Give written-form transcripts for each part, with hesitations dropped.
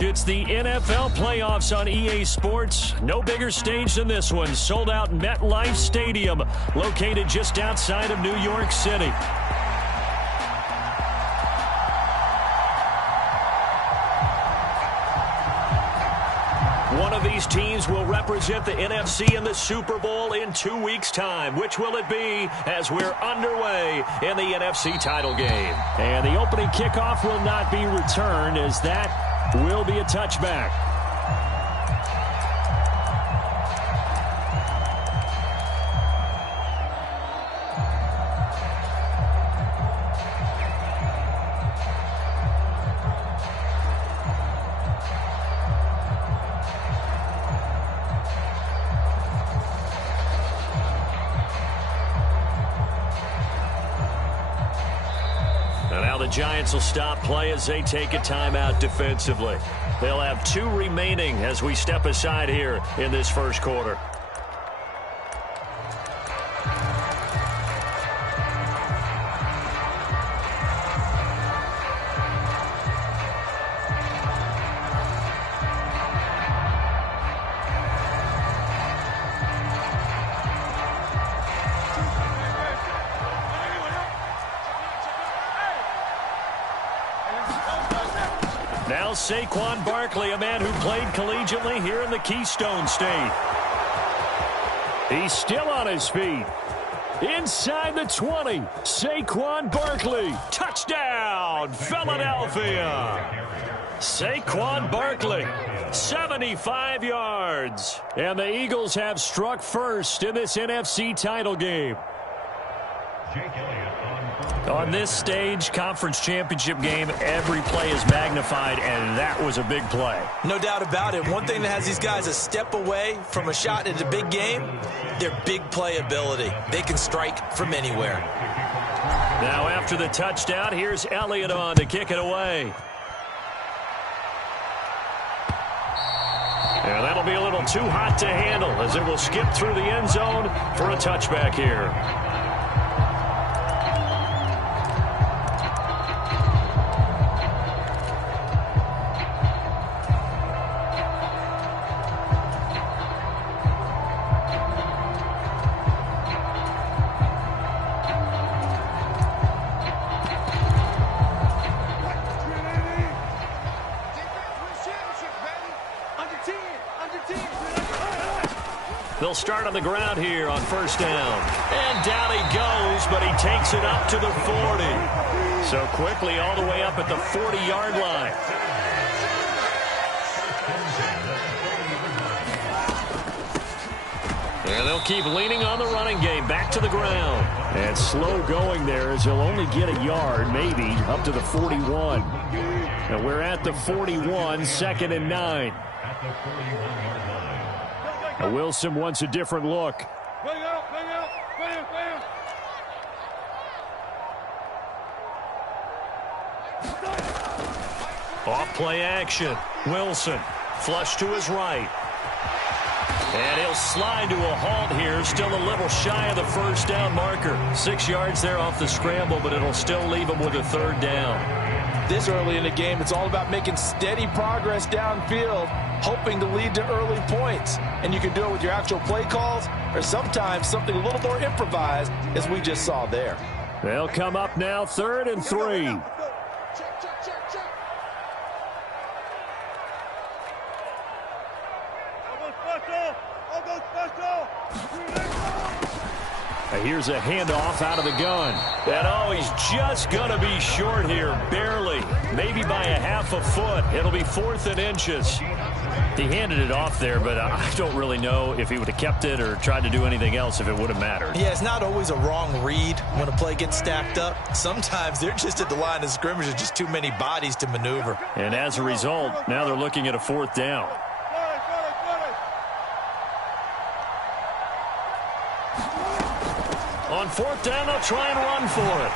It's the NFL playoffs on EA Sports. No bigger stage than this one. Sold out MetLife Stadium, located just outside of New York City. One of these teams will represent the NFC in the Super Bowl in 2 weeks' time. Which will it be as we're underway in the NFC title game? And the opening kickoff will not be returned, as that will be a touchback. The Giants will stop play as they take a timeout defensively. They'll have 2 remaining as we step aside here in this first quarter. Now Saquon Barkley, a man who played collegiately here in the Keystone State. He's still on his feet. Inside the 20, Saquon Barkley. Touchdown, Philadelphia. Saquon Barkley, 75 yards. And the Eagles have struck first in this NFC title game. On this stage, conference championship game, every play is magnified, and that was a big play. No doubt about it. One thing that has these guys a step away from a shot at a big game, their big play ability. They can strike from anywhere. Now after the touchdown, here's Elliott on to kick it away. And that'll be a little too hot to handle as it will skip through the end zone for a touchback here. They'll start on the ground here on first down. And down he goes, but he takes it up to the 40. So quickly all the way up at the 40-yard line. And they'll keep leaning on the running game. Back to the ground. And slow going there as he'll only get a yard, maybe, up to the 41. And we're at the 41, 2nd and 9. Wilson wants a different look. Off play action. Wilson flush to his right. And he'll slide to a halt here. Still a little shy of the first down marker. 6 yards there off the scramble, but it'll still leave him with a 3rd down. This early in the game, it's all about making steady progress downfield, hoping to lead to early points. And you can do it with your actual play calls or sometimes something a little more improvised, as we just saw there. They'll come up now, 3rd and 3. Here's a handoff out of the gun. And oh, he's just going to be short here, barely. Maybe by a half a foot. It'll be 4th and inches. He handed it off there, but I don't really know if he would have kept it or tried to do anything else if it would have mattered. Yeah, it's not always a wrong read when a play gets stacked up. Sometimes they're just at the line of scrimmage. There's just too many bodies to maneuver. And as a result, now they're looking at a 4th down. On 4th down, they'll try and run for it.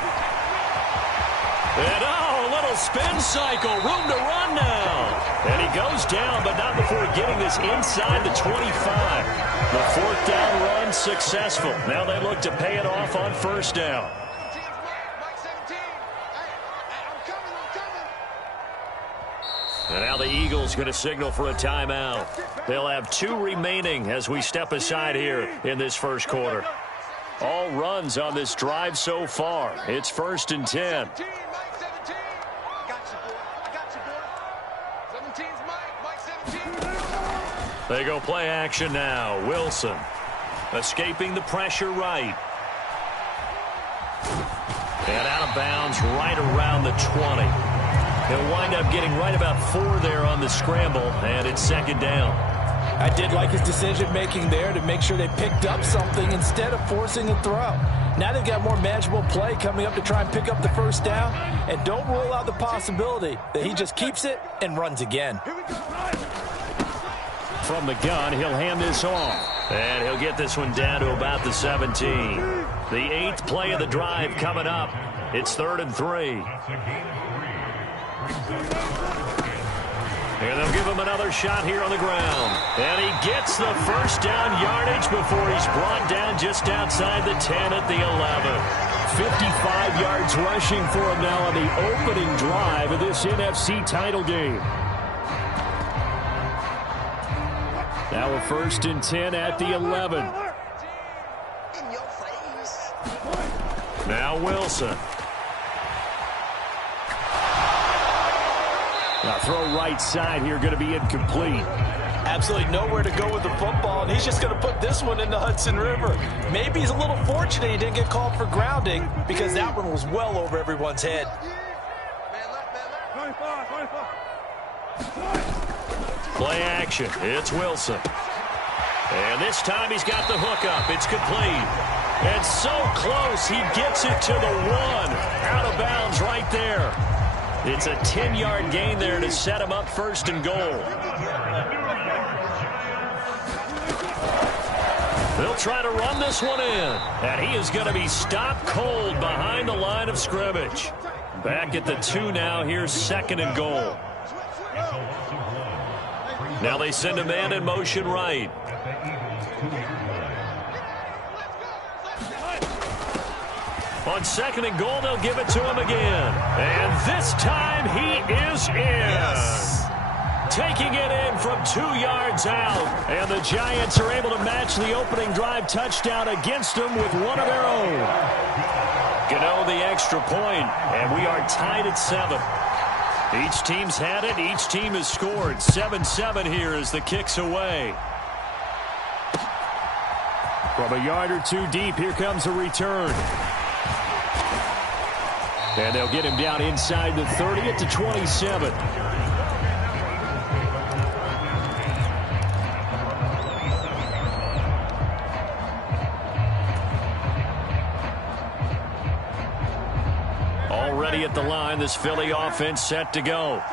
And oh, a little spin cycle. Room to run now. And he goes down, but not before getting this inside the 25. The 4th down run successful. Now they look to pay it off on 1st down. And now the Eagles going to signal for a timeout. They'll have 2 remaining as we step aside here in this first quarter. All runs on this drive so far. It's 1st and 10. They go play action now. Wilson escaping the pressure right. And out of bounds right around the 20. He'll wind up getting right about 4 there on the scramble, and it's 2nd down. I did like his decision-making there to make sure they picked up something instead of forcing a throw. Now they've got more manageable play coming up to try and pick up the 1st down, and don't rule out the possibility that he just keeps it and runs again. From the gun, he'll hand this off, and he'll get this one down to about the 17. The 8th play of the drive coming up. It's 3rd and 3. And they'll give him another shot here on the ground. And he gets the 1st down yardage before he's brought down just outside the 10 at the 11. 55 yards rushing for him now on the opening drive of this NFC title game. Now a 1st and 10 at the 11. Now Wilson. Now throw right side here, going to be incomplete. Absolutely nowhere to go with the football, and he's just going to put this one in the Hudson River. Maybe he's a little fortunate he didn't get called for grounding because that one was well over everyone's head. Play action. It's Wilson. And this time he's got the hook up. It's complete. And so close, he gets it to the 1. Out of bounds right there. It's a 10-yard gain there to set him up 1st and goal. They'll try to run this one in. And he is going to be stopped cold behind the line of scrimmage. Back at the 2 now. Here's 2nd and goal. Now they send a man in motion right. On 2nd and goal, they'll give it to him again. And this time he is in. Yes. Taking it in from 2 yards out. And the Giants are able to match the opening drive touchdown against them with one of their own. Gano the extra point, and we are tied at 7. Each team's had it. Each team has scored. 7-7 here as the kick's away. From a yard or 2 deep, here comes a return. And they'll get him down inside the 30 at the 27. Already at the line, this Philly offense set to go.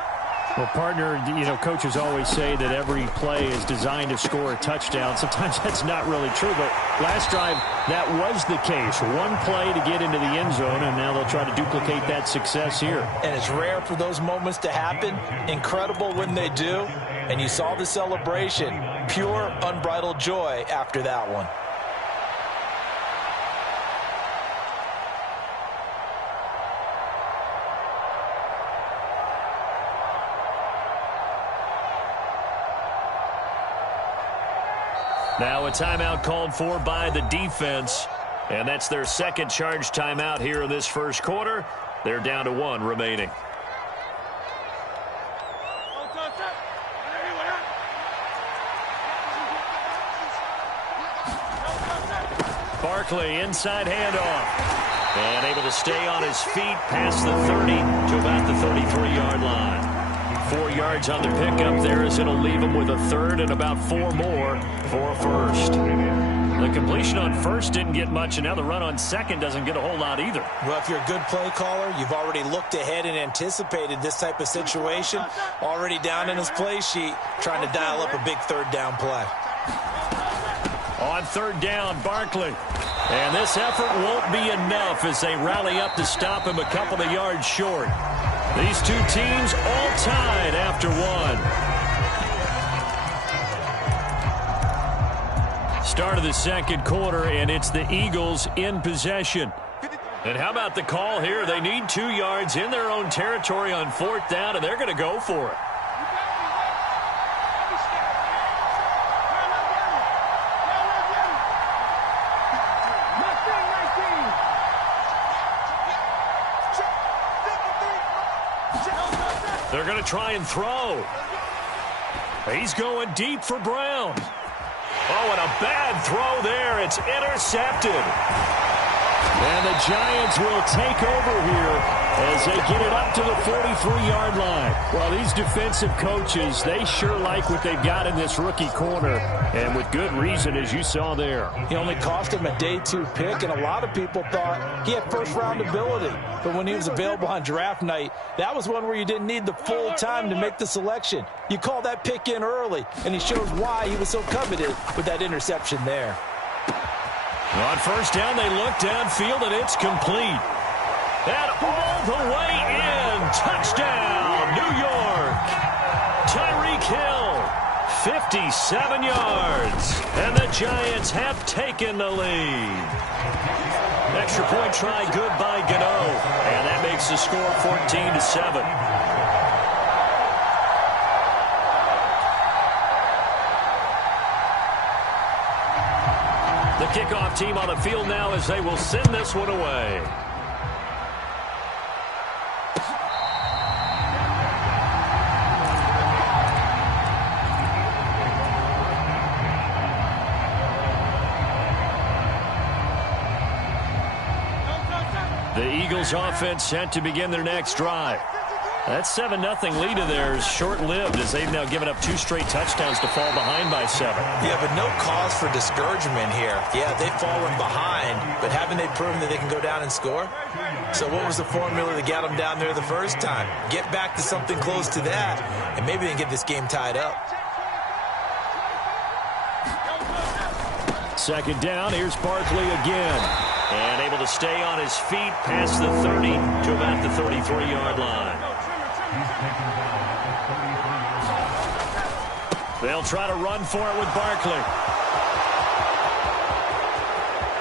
Well, partner, coaches always say that every play is designed to score a touchdown. Sometimes that's not really true, but last drive, that was the case. One play to get into the end zone, and now they'll try to duplicate that success here. And it's rare for those moments to happen. Incredible when they do. And you saw the celebration. Pure, unbridled joy after that one. Now a timeout called for by the defense, and that's their 2nd charge timeout here in this first quarter. They're down to 1 remaining. Barkley inside handoff, and able to stay on his feet past the 30 to about the 33-yard line. 4 yards on the pickup there as it'll leave him with a 3rd and about 4 more for a 1st. The completion on 1st didn't get much, and now the run on 2nd doesn't get a whole lot either. Well, if you're a good play caller, you've already looked ahead and anticipated this type of situation. Already down in his play sheet, trying to dial up a big 3rd down play. On 3rd down, Barkley. And this effort won't be enough as they rally up to stop him a couple of yards short. These 2 teams all tied after 1. Start of the 2nd quarter, and it's the Eagles in possession. And how about the call here? They need 2 yards in their own territory on 4th down, and they're going to go for it. They're going to try and throw. He's going deep for Brown. Oh, and a bad throw there. It's intercepted. And the Giants will take over here as they get it up to the 43-yard line. Well, these defensive coaches, they sure like what they've got in this rookie corner, and with good reason, as you saw there. He only cost him a day 2 pick, and a lot of people thought he had first-round ability. But when he was available on draft night, that was one where you didn't need the full time to make the selection. You call that pick in early, and he shows why he was so coveted with that interception there. On first down, they look downfield, and it's complete. And all the way in. Touchdown, New York. Tyreek Hill, 57 yards. And the Giants have taken the lead. Extra point try good by Gano. And that makes the score 14-7. The kickoff team on the field now as they will send this one away. The Eagles offense set to begin their next drive. That 7-0 lead of theirs short-lived as they've now given up 2 straight touchdowns to fall behind by 7. Yeah, but no cause for discouragement here. Yeah, they've fallen behind, but haven't they proven that they can go down and score? So what was the formula that got them down there the first time? Get back to something close to that, and maybe they can get this game tied up. Second down, here's Barkley again. And able to stay on his feet past the 30 to about the 33-yard line. They'll try to run for it with Barkley.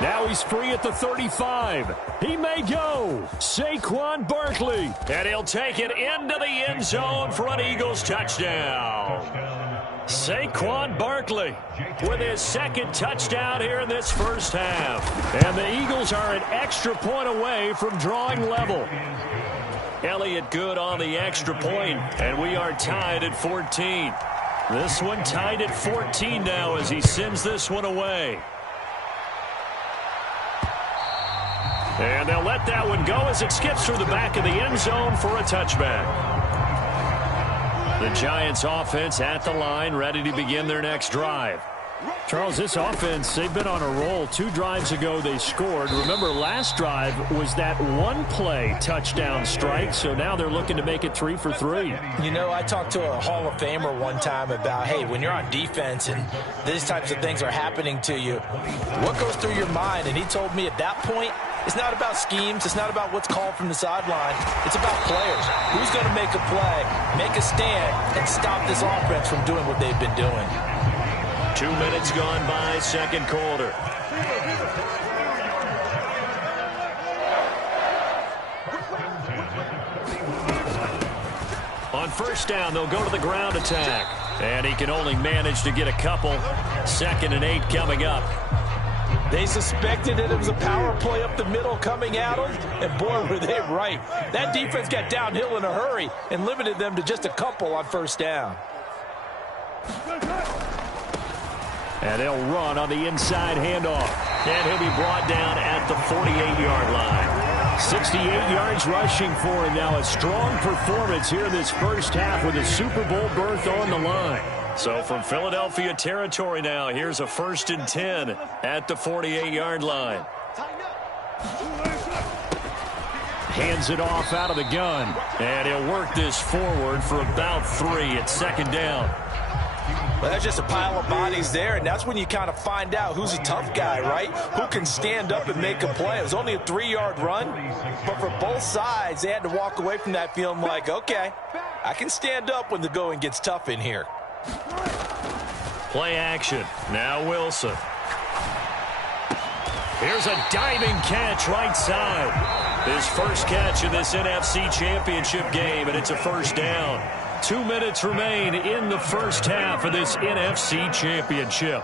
Now he's free at the 35. He may go. Saquon Barkley. And he'll take it into the end zone for an Eagles touchdown. Saquon Barkley with his second touchdown here in this first half. And the Eagles are an extra point away from drawing level. Elliott good on the extra point, and we are tied at 14. This one tied at 14 now as he sends this one away. And they'll let that one go as it skips through the back of the end zone for a touchback. The Giants offense at the line, ready to begin their next drive. Charles, this offense, they've been on a roll. 2 drives ago, they scored. Remember, last drive was that one-play touchdown strike, so now they're looking to make it 3 for 3. You know, I talked to a Hall of Famer one time about, hey, when you're on defense and these types of things are happening to you, what goes through your mind? And he told me at that point, it's not about schemes. It's not about what's called from the sideline. It's about players. Who's going to make a play, make a stand, and stop this offense from doing what they've been doing. 2 minutes gone by, second quarter. On first down, they'll go to the ground attack. And he can only manage to get a couple. 2nd and 8 coming up. They suspected that it was a power play up the middle coming at them, and boy, were they right. That defense got downhill in a hurry and limited them to just a couple on first down. And they'll run on the inside handoff. And he'll be brought down at the 48-yard line. 68 yards rushing for him now. A strong performance here in this first half with a Super Bowl berth on the line. So from Philadelphia territory now, here's a 1st and 10 at the 48-yard line. Hands it off out of the gun. And he'll work this forward for about 3 at 2nd down. Well, that's just a pile of bodies there, and that's when you kind of find out who's a tough guy, right? Who can stand up and make a play. It was only a 3-yard run, but for both sides, they had to walk away from that feeling like, okay, I can stand up when the going gets tough in here. Play action. Now Wilson. Here's a diving catch right side. His first catch of this NFC Championship game, and it's a first down. 2 minutes remain in the first half of this NFC Championship.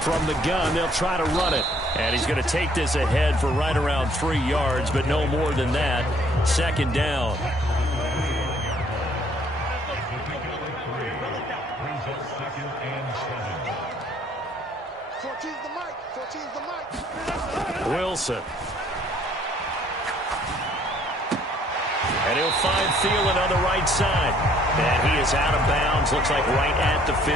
From the gun, they'll try to run it. And he's going to take this ahead for right around 3 yards, but no more than that. Second down. Wilson. And he'll find Thielen on the right side. And he is out of bounds. Looks like right at the 15.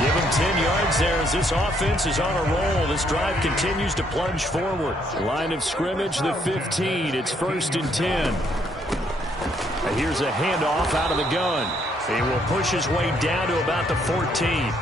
Give him 10 yards there as this offense is on a roll. This drive continues to plunge forward. Line of scrimmage, the 15. It's 1st and 10. And here's a handoff out of the gun. He will push his way down to about the 14.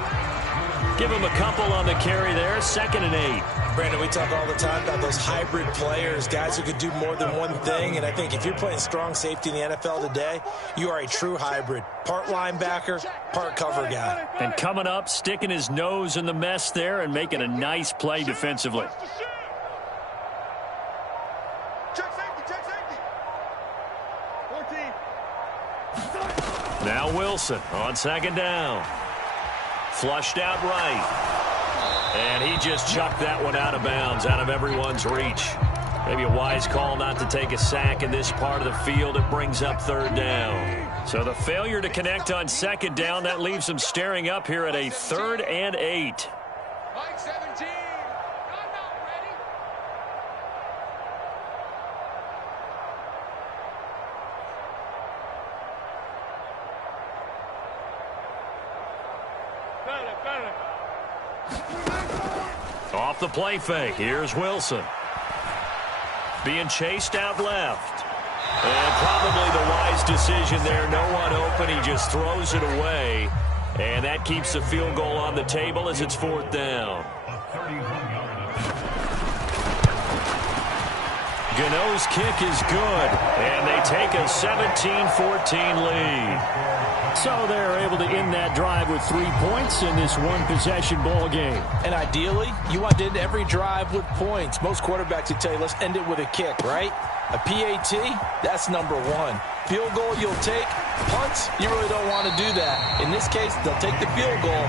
Give him a couple on the carry there. 2nd and 8. Brandon, we talk all the time about those hybrid players, guys who could do more than one thing. And I think if you're playing strong safety in the NFL today, you are a true hybrid. Part linebacker, part cover guy. And coming up, sticking his nose in the mess there and making a nice play defensively. Check safety. 14. Now Wilson on 2nd down. Flushed out right. And he just chucked that one out of bounds, out of everyone's reach. Maybe a wise call not to take a sack in this part of the field. It brings up 3rd down. So the failure to connect on 2nd down, that leaves them staring up here at a 3rd and 8. Mike 17. Off the play fake. Here's Wilson. Being chased out left. And probably the wise decision there. No one open. He just throws it away. And that keeps the field goal on the table as it's 4th down. Gano's kick is good. And they take a 17-14 lead. So they're able to end that drive with 3 points in this one-possession ball game. And ideally, you want to end every drive with points. Most quarterbacks would tell you, let's end it with a kick, right? A PAT, that's number 1. Field goal you'll take. Punts, you really don't want to do that. In this case, they'll take the field goal.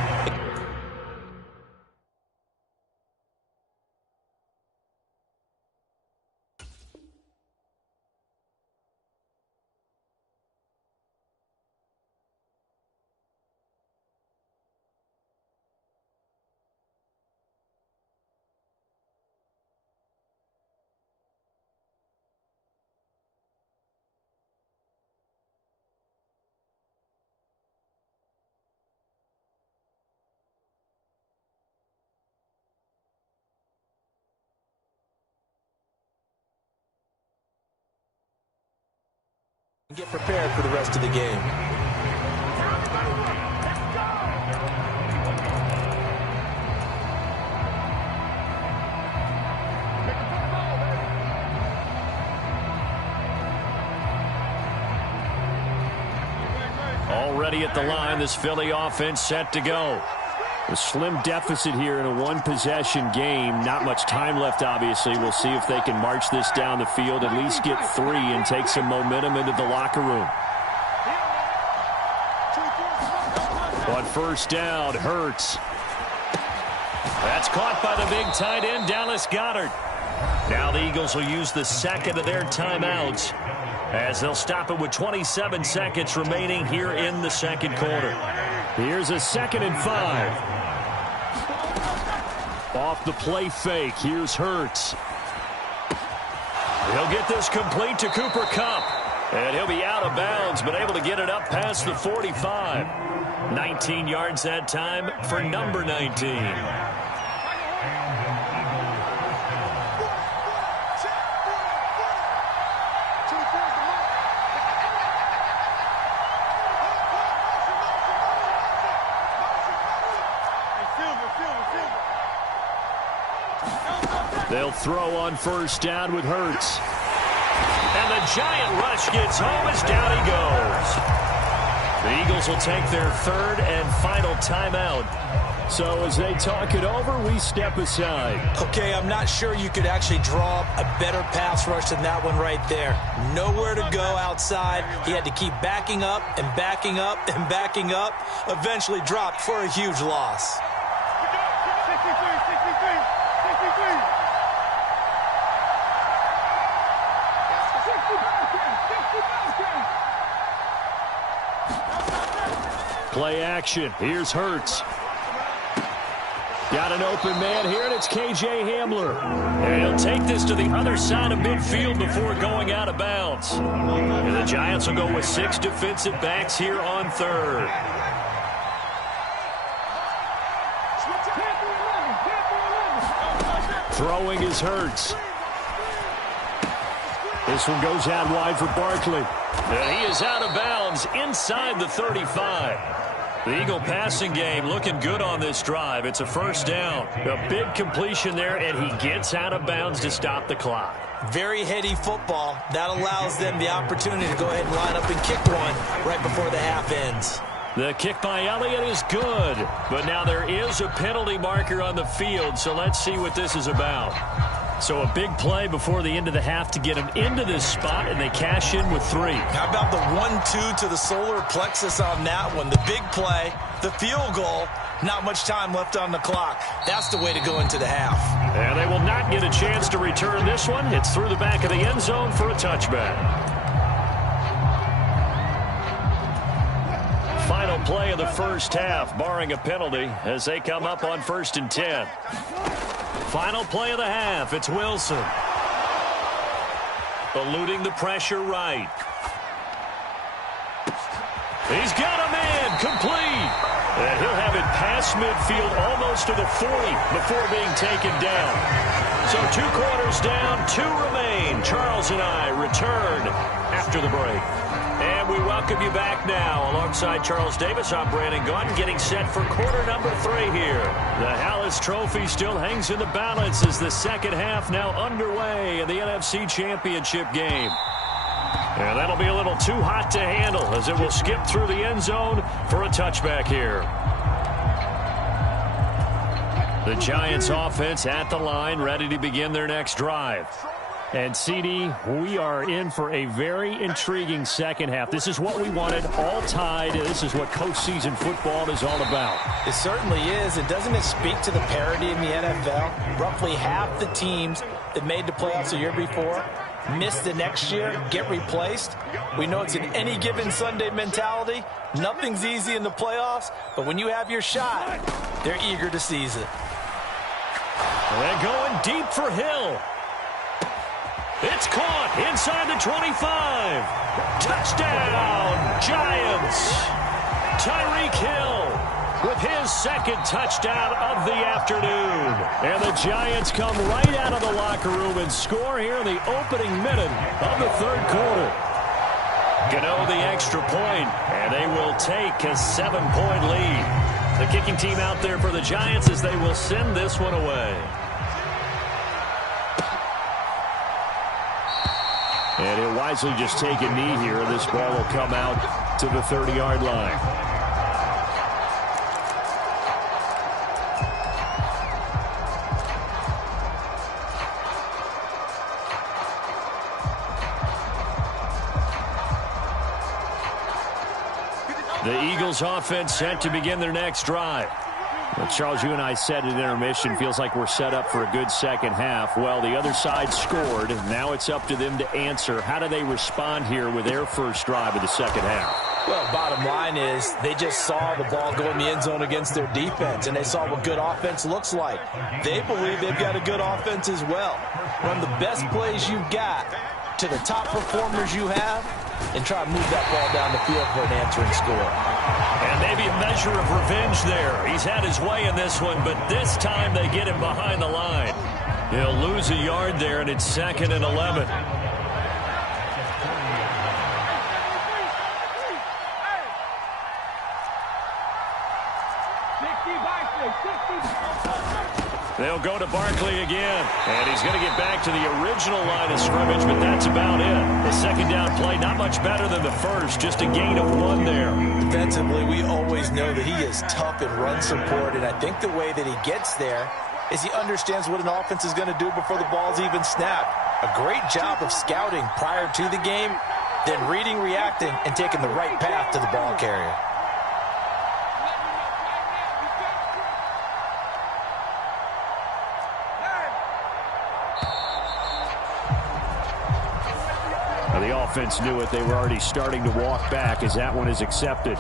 Get prepared for the rest of the game. Already at the line, this Philly offense set to go. A slim deficit here in a one-possession game. Not much time left, obviously. We'll see if they can march this down the field, at least get 3 and take some momentum into the locker room. On 1st down, Hurts. That's caught by the big tight end, Dallas Goedert. Now the Eagles will use the 2nd of their timeouts as they'll stop it with 27 seconds remaining here in the 2nd quarter. Here's a 2nd and 5. Off the play fake, here's Hurts. He'll get this complete to Cooper Kupp. And he'll be out of bounds, but able to get it up past the 45. 19 yards that time for number 19. They'll throw on 1st down with Hurts. And the giant rush gets home as down he goes. The Eagles will take their 3rd and final timeout So as they talk it over, we step aside. Okay, I'm not sure you could actually draw up a better pass rush than that one right there. Nowhere to go outside. He had to keep backing up and backing up and backing up. Eventually dropped for a huge loss. 63, 63, 63. Play action. Here's Hurts. Got an open man here, and it's K.J. Hamler. And he'll take this to the other side of midfield before going out of bounds. And the Giants will go with 6 defensive backs here on third. Throwing is Hurts. This one goes out wide for Barkley. And he is out of bounds inside the 35. The Eagle passing game looking good on this drive. It's a first down. A big completion there, and he gets out of bounds to stop the clock. Very heady football. That allows them the opportunity to go ahead and line up and kick one right before the half ends. The kick by Elliott is good, but now there is a penalty marker on the field, so let's see what this is about. So a big play before the end of the half to get them into this spot, and they cash in with 3. How about the 1-2 to the solar plexus on that one? The big play, the field goal, not much time left on the clock. That's the way to go into the half. And they will not get a chance to return this one. It's through the back of the end zone for a touchback. Final play of the first half, barring a penalty, as they come up on 1st and 10. Final play of the half, it's Wilson. Eluding the pressure right. He's got a man, complete. And he'll have it past midfield almost to the 40 before being taken down. So 2 quarters down, 2 remain. Charles and I return after the break. And we welcome you back now. Alongside Charles Davis, I'm Brandon Gaudin, getting set for quarter number 3 here. The Hallis Trophy still hangs in the balance as the second half now underway in the NFC Championship game. And that'll be a little too hot to handle as it will skip through the end zone for a touchback here. The Giants offense at the line, ready to begin their next drive. And, CD, we are in for a very intriguing second half. This is what we wanted, all tied. This is what postseason football is all about. It certainly is. And doesn't it speak to the parity in the NFL? Roughly half the teams that made the playoffs the year before miss the next year, get replaced. We know it's an any given Sunday mentality. Nothing's easy in the playoffs, but when you have your shot, they're eager to seize it. They're going deep for Hill. It's caught inside the 25. Touchdown, Giants. Tyreek Hill with his second touchdown of the afternoon. And the Giants come right out of the locker room and score here in the opening minute of the third quarter. Gano the extra point, and they will take a 7-point lead. The kicking team out there for the Giants as they will send this one away. And he'll wisely just take a knee here. This ball will come out to the 30-yard line. The Eagles offense set to begin their next drive. Well, Charles, you and I said at intermission, feels like we're set up for a good second half. Well, the other side scored. Now it's up to them to answer. How do they respond here with their first drive of the second half? Well, bottom line is they just saw the ball go in the end zone against their defense, and they saw what good offense looks like. They believe they've got a good offense as well. Run the best plays you've got to the top performers you have, and try to move that ball down the field for an answering score. And maybe a measure of revenge there. He's had his way in this one, but this time they get him behind the line. He'll lose a yard there, and it's 2nd and 11. They'll go to Barkley again. And he's going to get back to the original line of scrimmage, but that's about it. The second down play, not much better than the first. Just a gain of 1 there. Defensively, we always know that he is tough in run support, and I think the way that he gets there is he understands what an offense is going to do before the ball's even snapped. A great job of scouting prior to the game, then reading, reacting, and taking the right path to the ball carrier. The offense knew it. They were already starting to walk back as that one is accepted.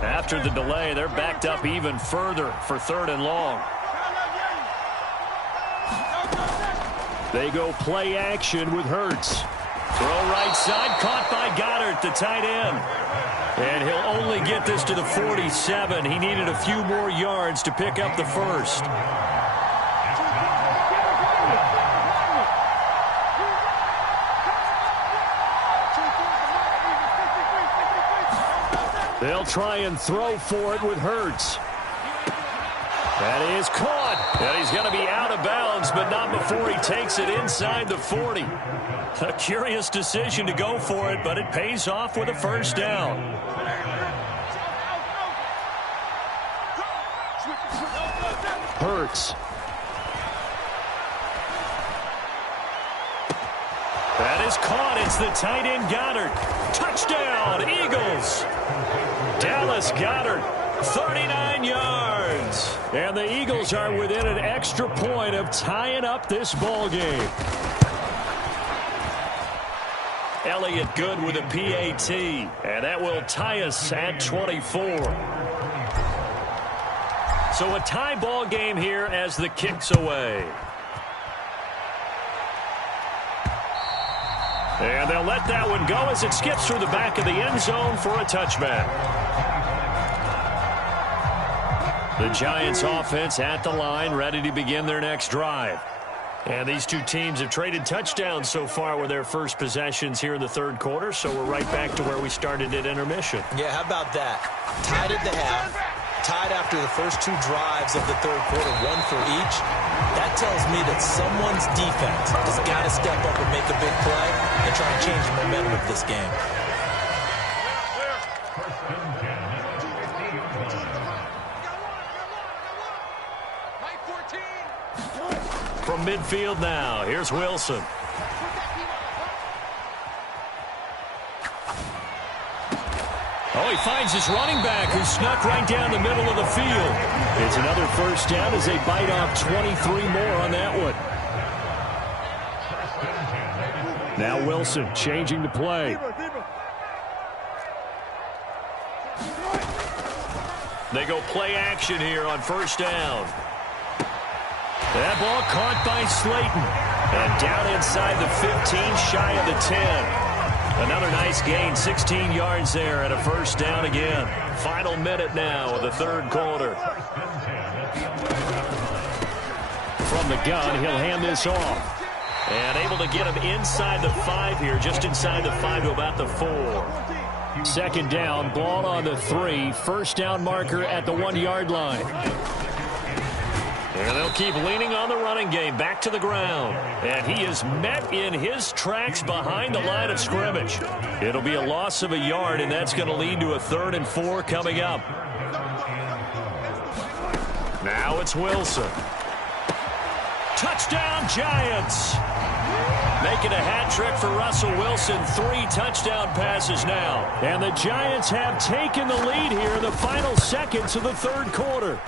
After the delay, they're backed up even further for 3rd and long. They go play action with Hurts. Throw right side, caught by Goddard, the tight end. And he'll only get this to the 47. He needed a few more yards to pick up the first. They'll try and throw for it with Hurts. That is caught. And he's going to be out of bounds, but not before he takes it inside the 40. A curious decision to go for it, but it pays off with a first down. Hurts. That is caught. It's the tight end Goddard. Touchdown, Eagles. Dallas Goddard, 39 yards. And the Eagles are within an extra point of tying up this ball game. Elliott good with a PAT. And that will tie us at 24. So a tie ball game here as the kick's away. And they'll let that one go as it skips through the back of the end zone for a touchback. The Giants offense at the line, ready to begin their next drive. And these two teams have traded touchdowns so far with their first possessions here in the 3rd quarter, so we're right back to where we started at intermission. Yeah, how about that? Tied at the half, tied after the first 2 drives of the 3rd quarter, 1 for each. That tells me that someone's defense has got to step up and make a big play and try and change the momentum of this game. From midfield now, here's Wilson. Oh, he finds his running back who snuck right down the middle of the field. It's another first down as they bite off 23 more on that one. Now Wilson changing the play. They go play action here on first down. That ball caught by Slayton. And down inside the 15, shy of the 10. Another nice gain, 16 yards there and a first down again. Final minute now of the 3rd quarter. From the gun, he'll hand this off. And able to get him inside the 5 here, just inside the 5 to about the 4. 2nd down, ball on the 3. First down marker at the 1-yard line. And they'll keep leaning on the running game, back to the ground. And he is met in his tracks behind the line of scrimmage. It'll be a loss of a yard, and that's going to lead to a 3rd and 4 coming up. Now it's Wilson. Touchdown, Giants. Making a hat trick for Russell Wilson. 3 touchdown passes now. And the Giants have taken the lead here in the final seconds of the 3rd quarter.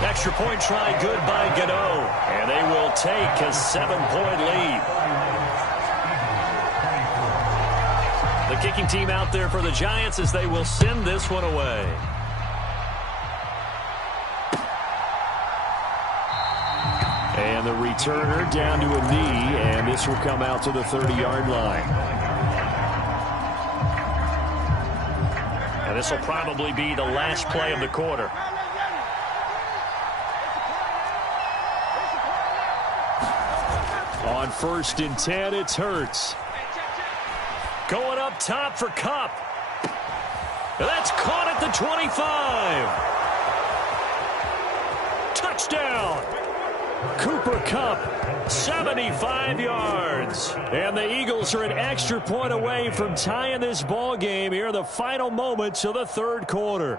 Extra point try good by Gano. And they will take a 7-point lead. The kicking team out there for the Giants as they will send this one away. And the returner down to a knee, and this will come out to the 30-yard line. And this will probably be the last play of the quarter. On 1st and 10, it's Hurts. Going up top for Kupp. That's caught at the 25. Touchdown. Cooper Kupp, 75 yards. And the Eagles are an extra point away from tying this ball game here in the final moments of the third quarter.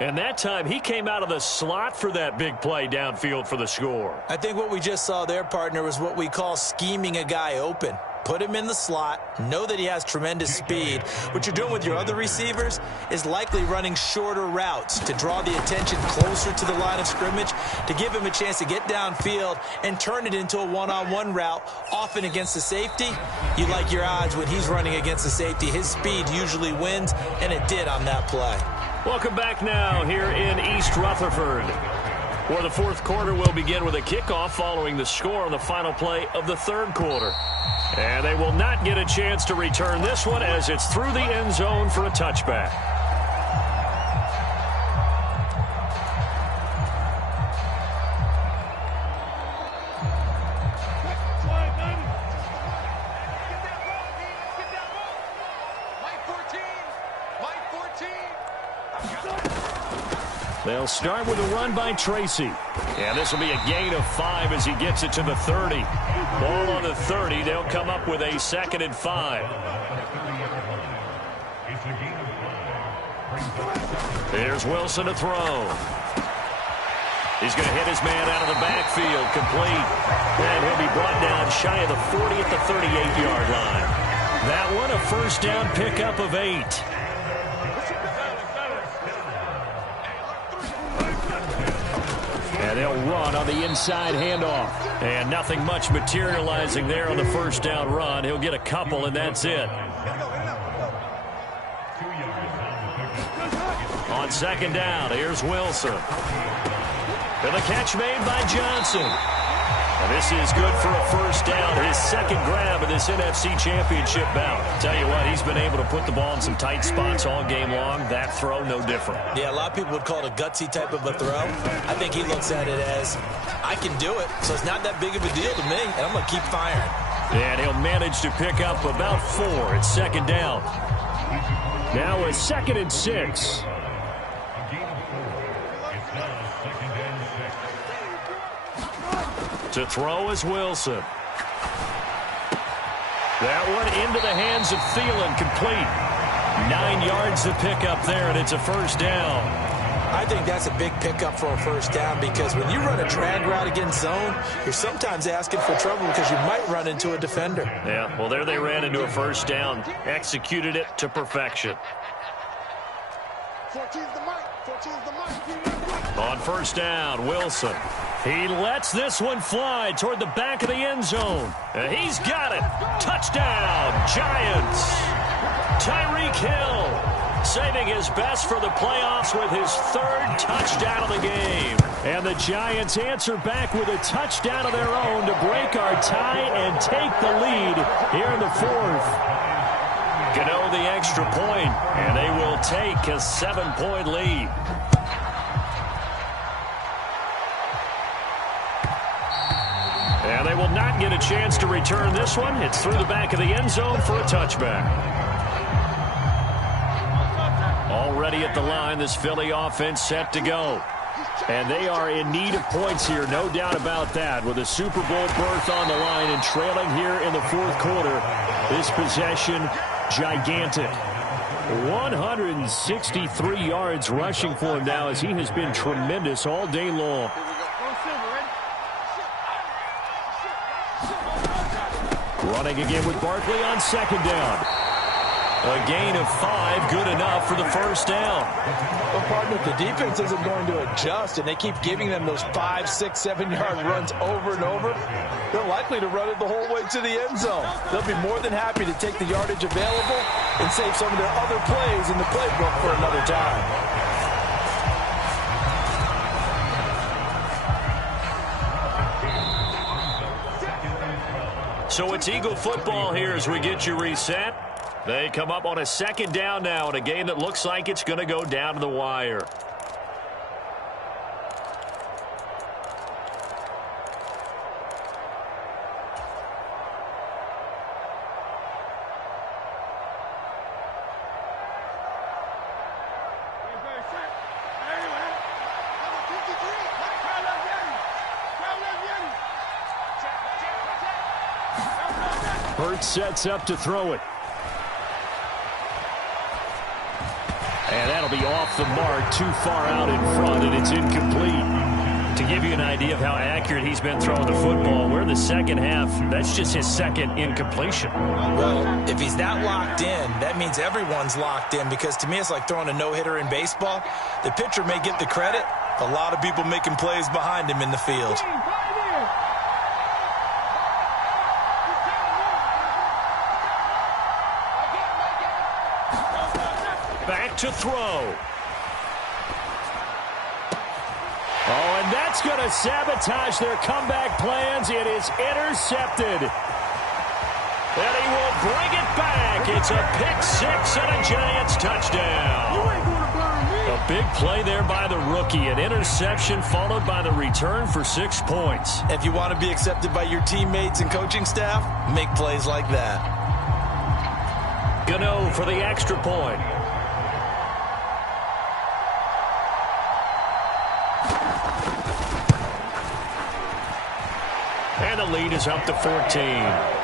And that time, he came out of the slot for that big play downfield for the score. I think what we just saw there, partner, was what we call scheming a guy open. Put him in the slot, know that he has tremendous speed. What you're doing with your other receivers is likely running shorter routes to draw the attention closer to the line of scrimmage, to give him a chance to get downfield and turn it into a one-on-one route, often against the safety. You like your odds when he's running against the safety. His speed usually wins, and it did on that play. Welcome back now here in East Rutherford, where the fourth quarter will begin with a kickoff following the score on the final play of the third quarter. And they will not get a chance to return this one as it's through the end zone for a touchback. They'll start with a run by Tracy. And this will be a gain of 5 as he gets it to the 30. Ball on the 30. They'll come up with a 2nd and 5. Here's Wilson to throw. He's going to hit his man out of the backfield. Complete. And he'll be brought down shy of the 40 at the 38-yard line. That one a first down pickup of 8. And they'll run on the inside handoff. And nothing much materializing there on the first down run. He'll get a couple, and that's it. On 2nd down, here's Wilson. And the catch made by Johnson. And this is good for a first down. His 2nd grab of this NFC Championship bout. Tell you what, he's been able to put the ball in some tight spots all game long. That throw, no different. Yeah, a lot of people would call it a gutsy type of a throw. I think he looks at it as, I can do it, so it's not that big of a deal to me, and I'm going to keep firing. And he'll manage to pick up about 4 at 2nd down. Now a 2nd and 6. To throw is Wilson. That one into the hands of Thielen, complete. 9 yards to pick up there, and it's a first down. I think that's a big pickup for a first down because when you run a drag route against zone, you're sometimes asking for trouble because you might run into a defender. Yeah, well, there they ran into a first down. Executed it to perfection. 14's the mic. 14's the mic. On first down, Wilson. He lets this one fly toward the back of the end zone. And he's got it. Touchdown, Giants. Tyreek Hill saving his best for the playoffs with his 3rd touchdown of the game. And the Giants answer back with a touchdown of their own to break our tie and take the lead here in the 4th. Gano the extra point, and they will take a 7-point lead. And they will not get a chance to return this one. It's through the back of the end zone for a touchback. Already at the line, this Philly offense set to go. And they are in need of points here, no doubt about that. With a Super Bowl berth on the line and trailing here in the 4th quarter, this possession gigantic. 163 yards rushing for him now as he has been tremendous all day long. Running again with Barkley on 2nd down. A gain of 5, good enough for the first down. Well, partner, if the defense isn't going to adjust and they keep giving them those 5, 6, 7-yard runs over and over, they're likely to run it the whole way to the end zone. They'll be more than happy to take the yardage available and save some of their other plays in the playbook for another time. So it's Eagle football here as we get you reset. They come up on a 2nd down now in a game that looks like it's going to go down to the wire. Hurts sets up to throw it. And that'll be off the mark, too far out in front, and it's incomplete. To give you an idea of how accurate he's been throwing the football, we're in the second half. That's just his second incompletion. Well, if he's that locked in, that means everyone's locked in, because to me it's like throwing a no-hitter in baseball. The pitcher may get the credit. A lot of people making plays behind him in the field. Back to throw. Oh, and that's going to sabotage their comeback plans. It is intercepted. And he will bring it back. It's a pick six and a Giants touchdown. A big play there by the rookie. An interception followed by the return for 6 points. If you want to be accepted by your teammates and coaching staff, make plays like that. Gano for the extra point. And the lead is up to 14.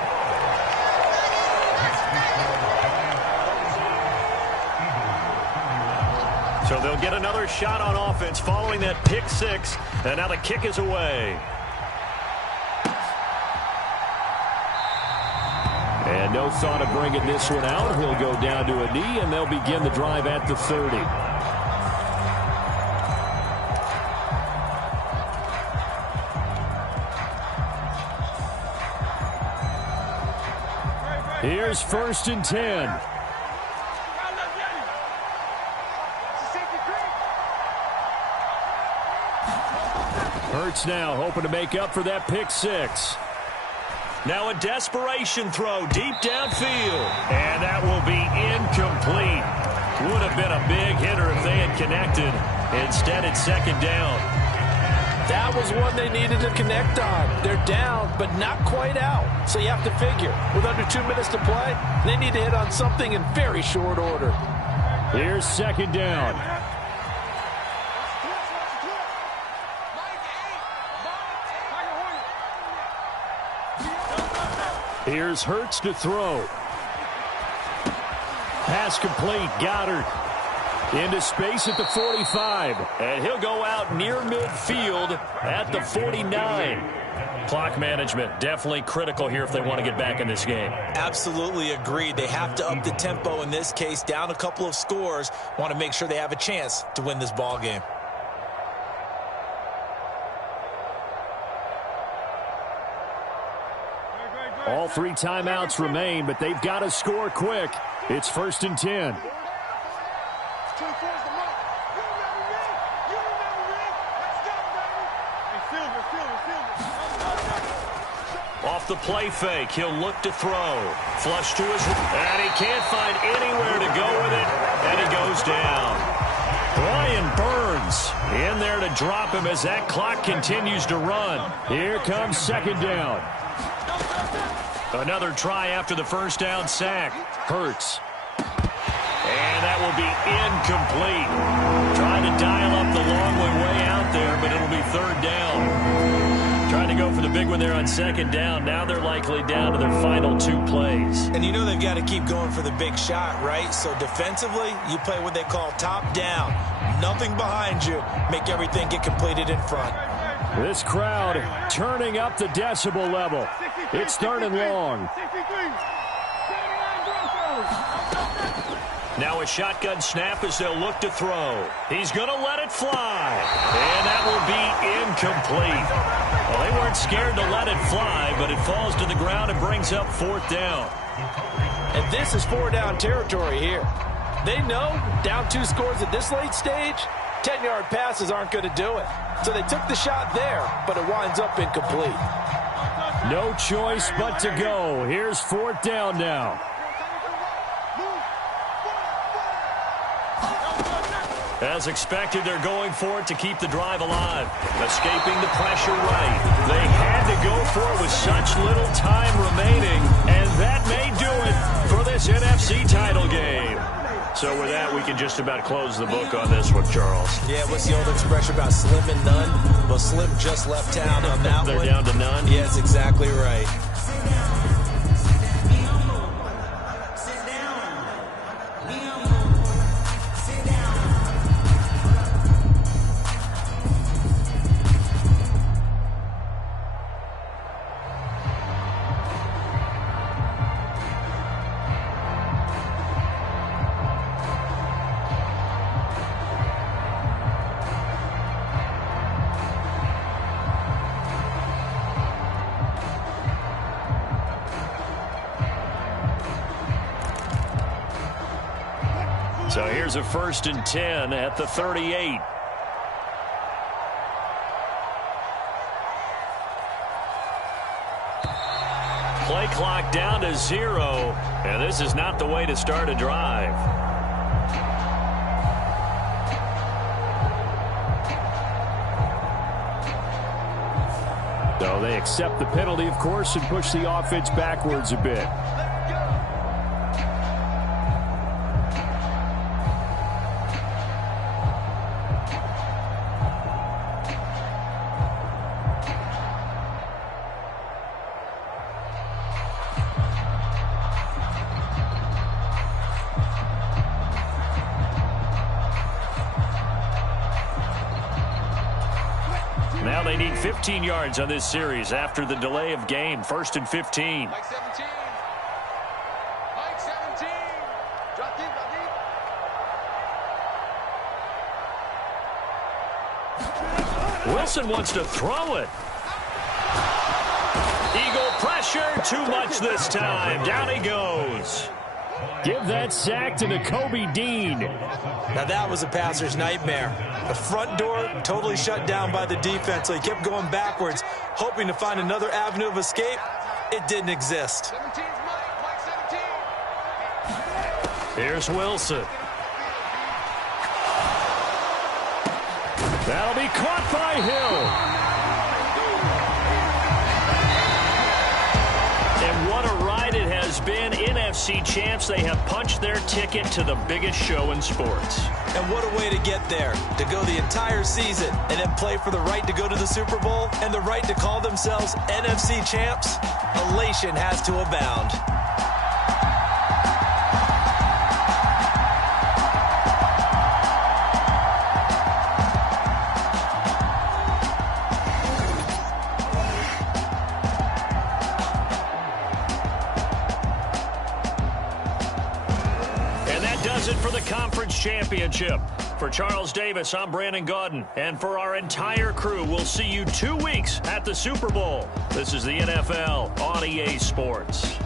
So they'll get another shot on offense following that pick six. And now the kick is away. And no thought of bringing this one out. He'll go down to a knee, and they'll begin the drive at the 30. Here's 1st and 10. Hurts now hoping to make up for that pick six. Now a desperation throw deep downfield. And that will be incomplete. Would have been a big hitter if they had connected. Instead, it's 2nd down. That was one they needed to connect on. They're down, but not quite out. So you have to figure, with under 2 minutes to play, they need to hit on something in very short order. Here's 2nd down. Here's Hurts to throw. Pass complete. Goddard into space at the 45. And he'll go out near midfield at the 49. Clock management definitely critical here if they want to get back in this game. Absolutely agreed. They have to up the tempo in this case. Down a couple of scores. Want to make sure they have a chance to win this ball game. All 3 timeouts remain, but they've got to score quick. It's 1st and 10. Off the play fake, he'll look to throw. Flush to his... And he can't find anywhere to go with it, and he goes down. Brian Burns in there to drop him as that clock continues to run. Here comes 2nd down. Another try after the 1st down sack. Hurts. And that will be incomplete. Trying to dial up the long way out there, but it'll be 3rd down. Trying to go for the big one there on 2nd down. Now they're likely down to their final 2 plays. And you know they've got to keep going for the big shot, right? So defensively, you play what they call top down. Nothing behind you. Make everything get completed in front. This crowd turning up the decibel level. It's 3rd and long. Now a shotgun snap as they'll look to throw. He's going to let it fly. And that will be incomplete. Well, they weren't scared to let it fly, but it falls to the ground and brings up 4th down. And this is 4-down territory here. They know down 2 scores at this late stage, 10-yard passes aren't going to do it. So they took the shot there, but it winds up incomplete. No choice but to go. Here's 4th down now. As expected, they're going for it to keep the drive alive. Escaping the pressure right. They had to go for it with such little time remaining, and that may do it for this NFC title game. So with that, we can just about close the book on this one, Charles. Yeah, what's the old expression about slim and none? Well, Slim just left town on that one. They're down to none? Yeah, that's exactly right. So here's a 1st and 10 at the 38. Play clock down to 0, and this is not the way to start a drive. So they accept the penalty, of course, and push the offense backwards a bit. Now they need 15 yards on this series after the delay of game. 1st and 15. Mike 17. Mike 17. Drop deep, drop deep. Wilson wants to throw it. Eagle pressure. Too much this time. Down he goes. Give that sack to Nakobe Dean. Now that was a passer's nightmare. The front door totally shut down by the defense, so he kept going backwards, hoping to find another avenue of escape. It didn't exist. 17's Mike. Mike 17. Here's Wilson. That'll be caught by Hill. And what a ride it has been. NFC champs, they have punched their ticket to the biggest show in sports. And what a way to get there, to go the entire season and then play for the right to go to the Super Bowl and the right to call themselves NFC champs. Elation has to abound. For the conference championship. For Charles Davis, I'm Brandon Gaudin. And for our entire crew, we'll see you 2 weeks at the Super Bowl. This is the NFL on EA Sports.